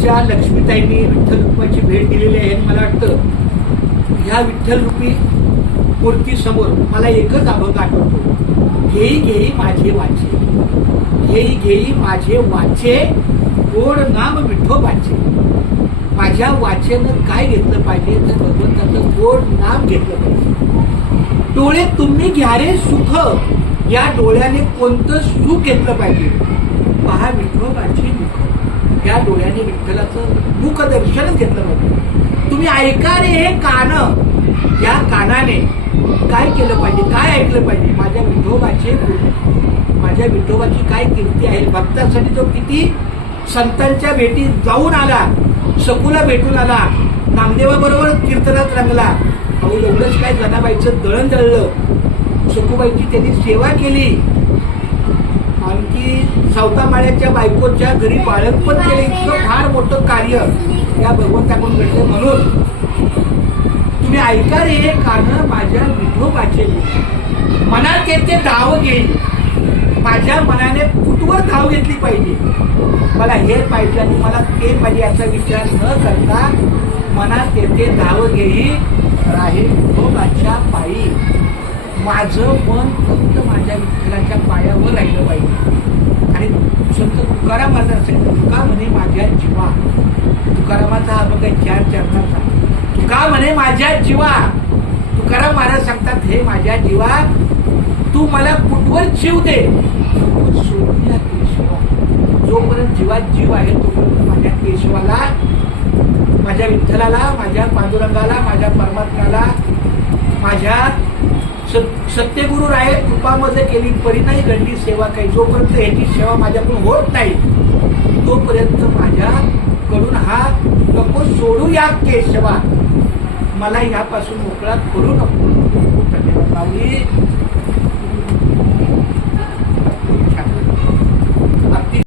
आमच्या लक्ष्मीताईंनी विठ्ठल रूपाची भेट दिलेली आहे. मला वाटतं ह्या विठ्ठल रूपी मूर्तीसमोर मला एकच अभंग आठवतो. घेई घेई माझे वाचे, घेई घेई माझे वाचे, गोड नाम विठोबाचे. माझ्या वाचेनं काय घेतलं पाहिजे तर भगवंताचं गोड नाम घेतलं पाहिजे. डोळे तुम्ही घ्या रे सुख, या डोळ्याने कोणतं सुख घेतलं पाहिजे. पहा विठोबाची मुख, या डोळ्याने विठ्ठलाचं मुख दर्शनच घेतलं पाहिजे. तुम्ही ऐका रे हे कान, या कानाने काय केलं पाहिजे, काय ऐकलं पाहिजे. माझ्या विठोबाचे गुण, माझ्या विठोबाची काय कीर्ती आहे. भक्तासाठी तो किती संतांच्या भेटीत जाऊन आला, सखूला भेटून आला, नामदेवाबरोबर कीर्तनात रंगला. अहो एवढंच काय, जनाबाईचं दळण दळलं, सखूबाईची त्यांनी सेवा केली, आणखी सावतामाळ्याच्या बायकोच्या घरी बाळगपण केलं. इतकं फार मोठं कार्य या भगवंताकडून घडलं. म्हणून तुम्ही ऐका रे कान माझ्या विठोबाचे, मनात येते धाव घेईल. माझ्या मनाने कुठवर धाव घेतली पाहिजे. मला हे पाहिजे आणि मला ते पाहिजे याचा विचार न करता मनात येते धाव घेईल राही विठोबाच्या पायी. माझं मन फक्त माझ्या विठ्ठलाच्या पायावर राहिलं पाहिजे. आणि संत तुकाराम महाराज असेल, तुका म्हणे माझ्या जीवा, तुकारामाचा हा बघा 4 चरणाचा. तुका म्हणे माझ्या जीवा, तुकाराम महाराज सांगतात हे माझ्या जीवा, तू मला कुठवर जीव दे, सोडूया केशवा. जोपर्यंत जीवात जीव आहे तोपर्यंत माझ्या केशवाला, माझ्या विठ्ठलाला, माझ्या पांडुरंगाला, माझ्या परमात्म्याला, माझ्या सत्यगुरु राय कृपामध्ये केली परी नाही घडली सेवा काही. जोपर्यंत ह्याची सेवा माझ्याकडून होत नाही तोपर्यंत माझ्याकडून हा नको सोडू या केशवा, मला यापासून मोकळा करू नको.